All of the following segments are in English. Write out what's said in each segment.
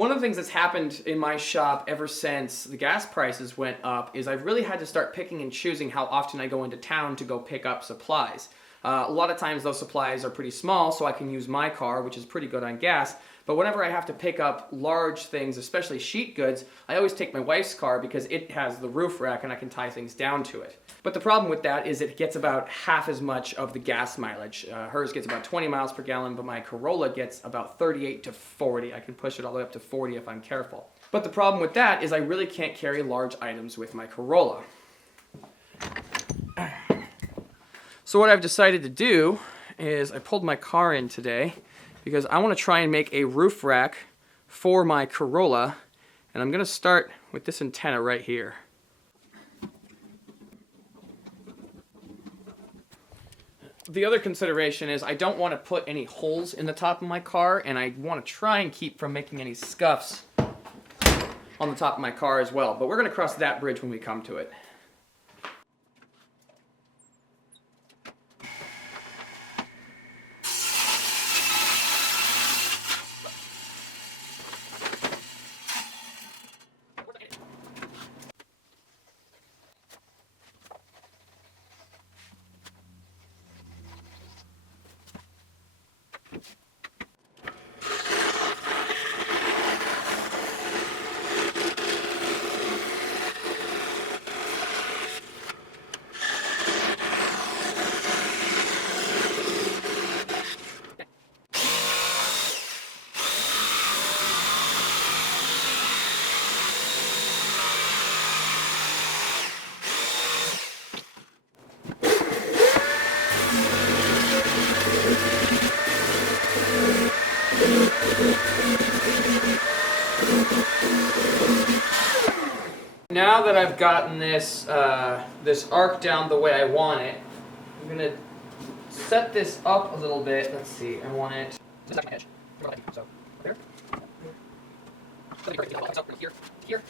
One of the things that's happened in my shop ever since the gas prices went up is I've really had to start picking and choosing how often I go into town to go pick up supplies. A lot of times those supplies are pretty small, so I can use my car, which is pretty good on gas. But whenever I have to pick up large things, especially sheet goods, I always take my wife's car because it has the roof rack and I can tie things down to it. But the problem with that is it gets about half as much of the gas mileage. Hers gets about 20 miles per gallon, but my Corolla gets about 38 to 40. I can push it all the way up to 40 if I'm careful. But the problem with that is I really can't carry large items with my Corolla. So what I've decided to do is I pulled my car in today because I want to try and make a roof rack for my Corolla, and I'm going to start with this antenna right here. The other consideration is I don't want to put any holes in the top of my car, and I want to try and keep from making any scuffs on the top of my car as well, but we're going to cross that bridge when we come to it. Now that I've gotten this this arc down the way I want it, I'm gonna set this up a little bit. Let's see, I want it. This is my edge. So there. Here, here.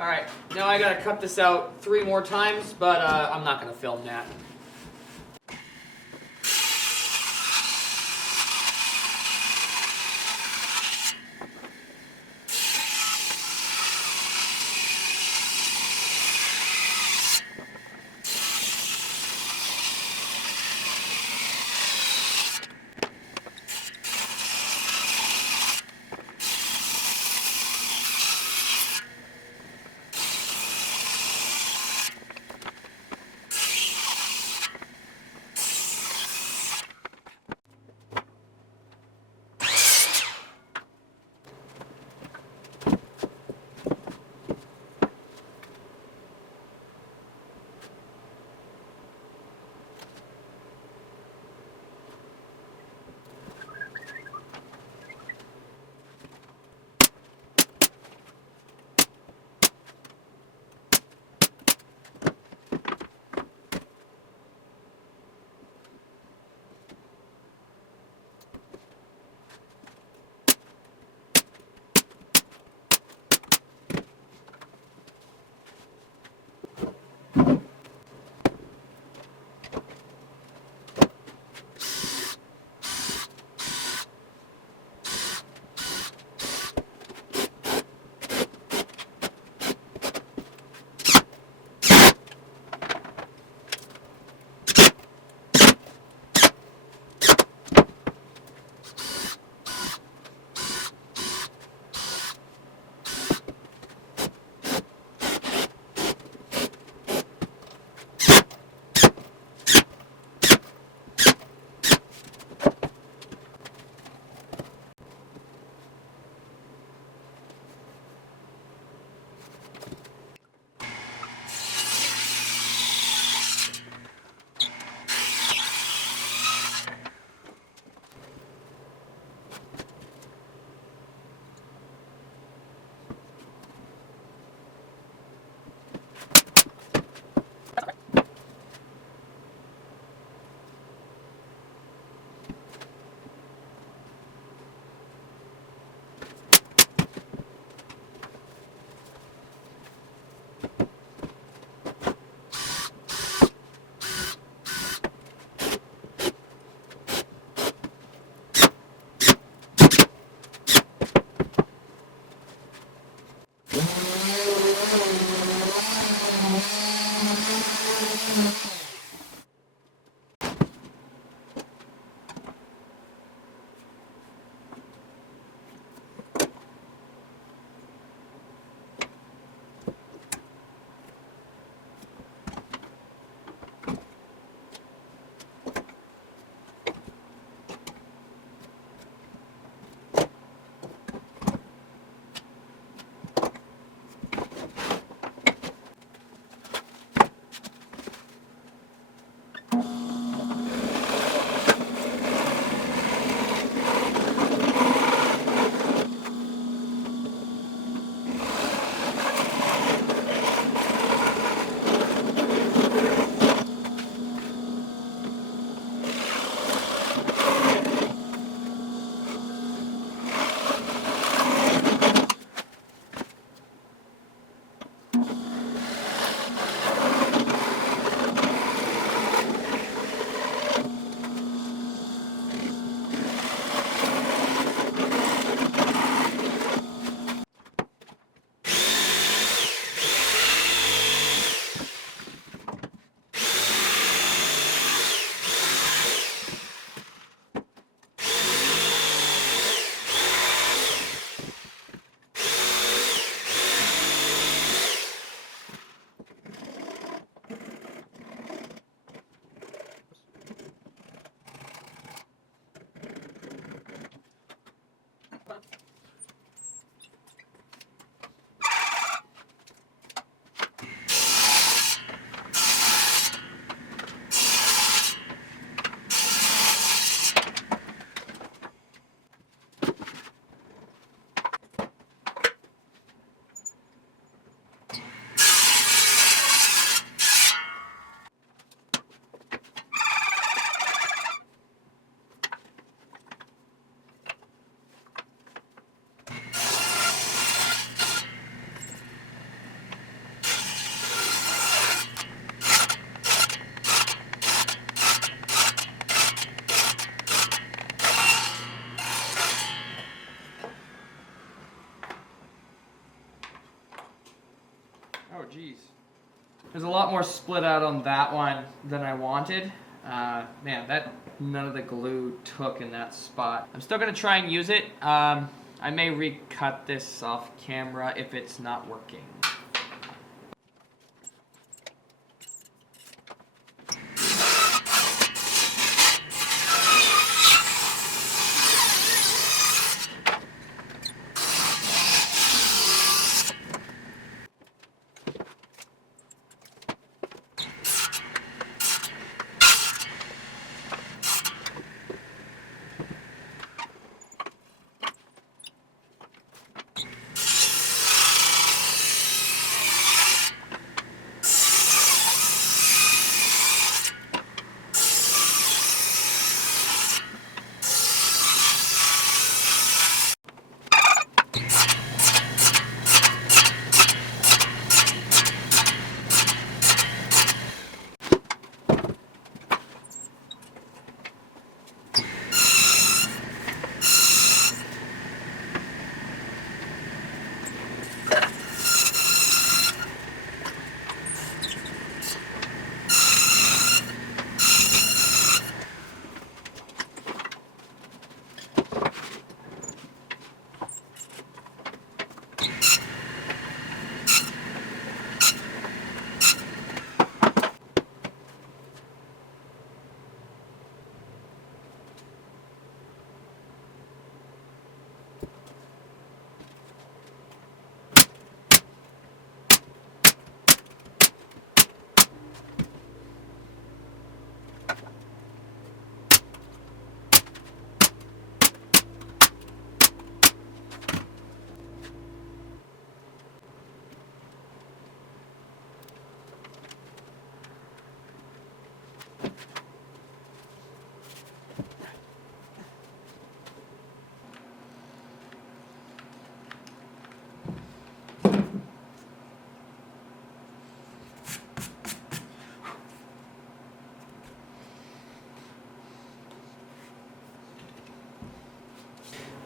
Alright, now I gotta cut this out 3 more times, but I'm not gonna film that. There's a lot more split out on that one than I wanted. Man, none of the glue took in that spot. I'm still gonna try and use it. I may recut this off camera if it's not working.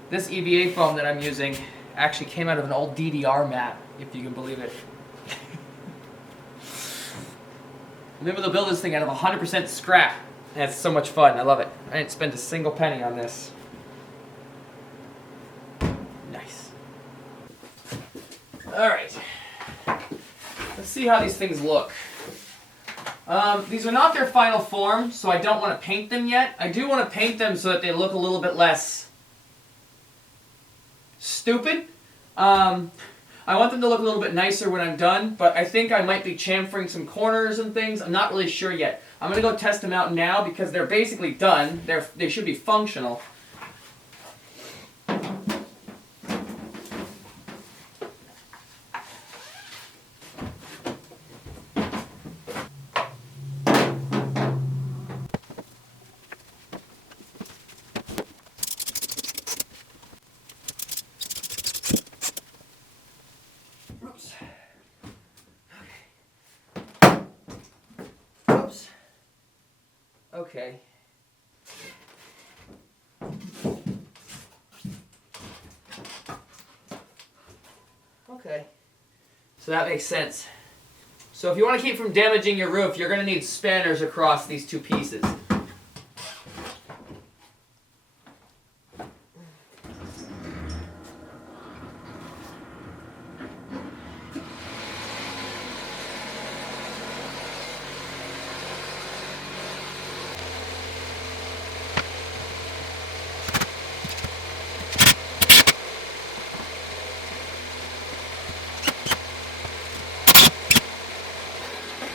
This EVA foam that I'm using actually came out of an old DDR mat, if you can believe it. I'm able to build this thing out of 100% scrap. And it's so much fun. I love it. I didn't spend a single penny on this. Nice. Alright. Let's see how these things look. These are not their final form, so I don't want to paint them yet. I do want to paint them so that they look a little bit less stupid. I want them to look a little bit nicer when I'm done, but I think I might be chamfering some corners and things. I'm not really sure yet. I'm going to go test them out now because they're basically done. They should be functional. Okay. Okay. So that makes sense. So if you want to keep from damaging your roof, you're going to need spanners across these two pieces.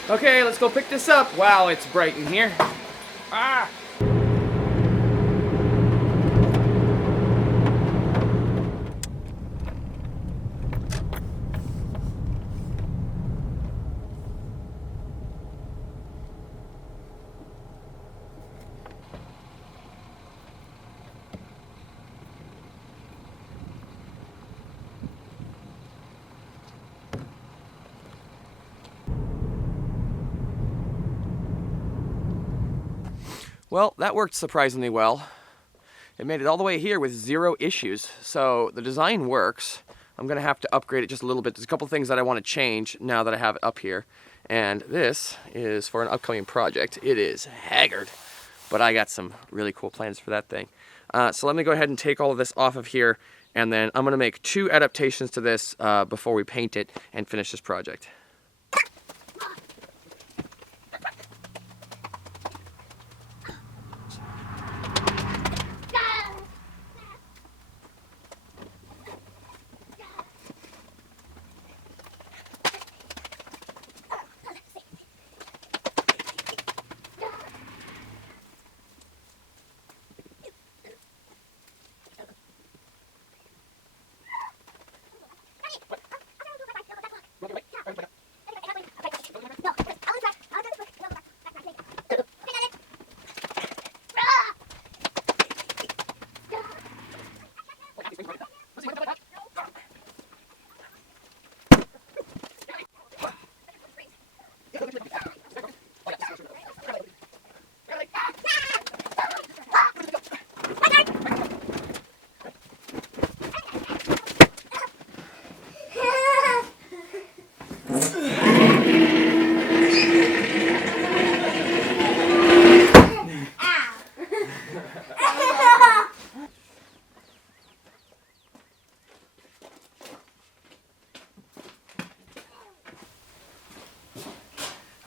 Okay, let's go pick this up. Wow, it's bright in here. Ah! Well, that worked surprisingly well. It made it all the way here with 0 issues. So the design works. I'm gonna have to upgrade it just a little bit. There's a couple things that I want to change now that I have it up here. And this is for an upcoming project. It is haggard, but I got some really cool plans for that thing. So let me go ahead and take all of this off of here, and then I'm going to make 2 adaptations to this before we paint it and finish this project.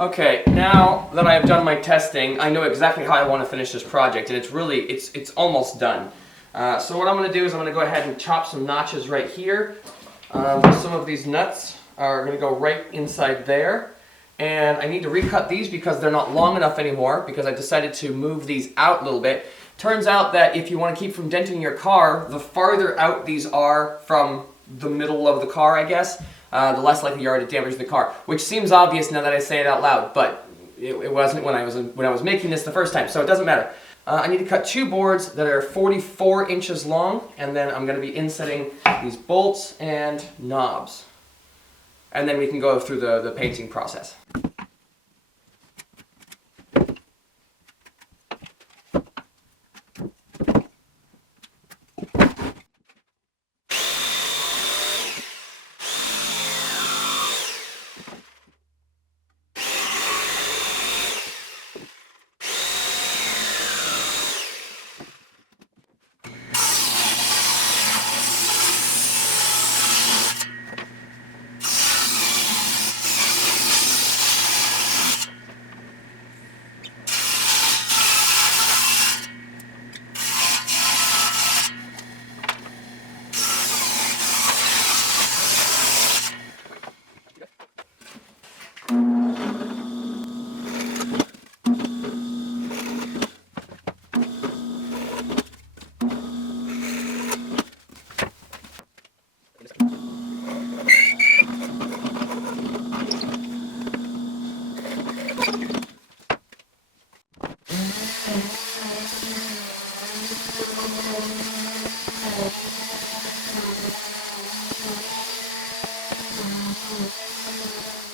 Okay, now that I have done my testing, I know exactly how I want to finish this project, and it's almost done. So what I'm going to do is I'm going to go ahead and chop some notches right here. Some of these nuts are going to go right inside there, and I need to recut these because they're not long enough anymore, because I decided to move these out a little bit. Turns out that if you want to keep from denting your car, the farther out these are from the middle of the car, I guess, the less likely you are to damage the car. Which seems obvious now that I say it out loud, but it wasn't when I was making this the first time, so it doesn't matter. I need to cut 2 boards that are 44 inches long, and then I'm going to be insetting these bolts and knobs. And then we can go through the painting process.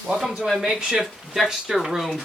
Welcome to my makeshift Dexter room.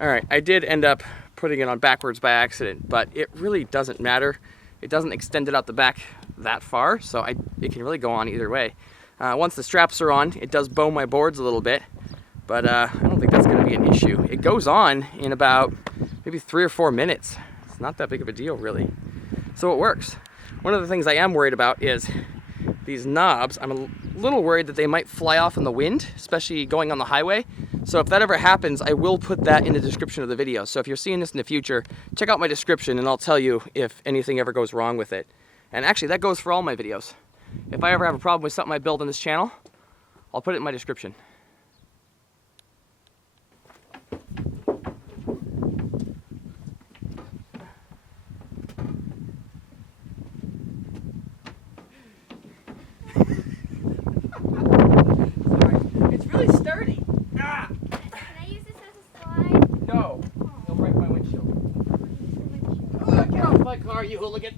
All right, I did end up putting it on backwards by accident, but it really doesn't matter. It doesn't extend it out the back that far, so it can really go on either way. Once the straps are on, it does bow my boards a little bit, but I don't think that's going to be an issue. It goes on in about maybe 3 or 4 minutes. It's not that big of a deal, really. So it works. One of the things I am worried about is these knobs. I'm a little worried that they might fly off in the wind, especially going on the highway. So if that ever happens, I will put that in the description of the video. So if you're seeing this in the future, check out my description and I'll tell you if anything ever goes wrong with it. And actually, that goes for all my videos. If I ever have a problem with something I build on this channel, I'll put it in my description. It's really sturdy. Ah. Can I use this as a slide? No, you'll break my windshield. Oh, get off my car, you hooligan.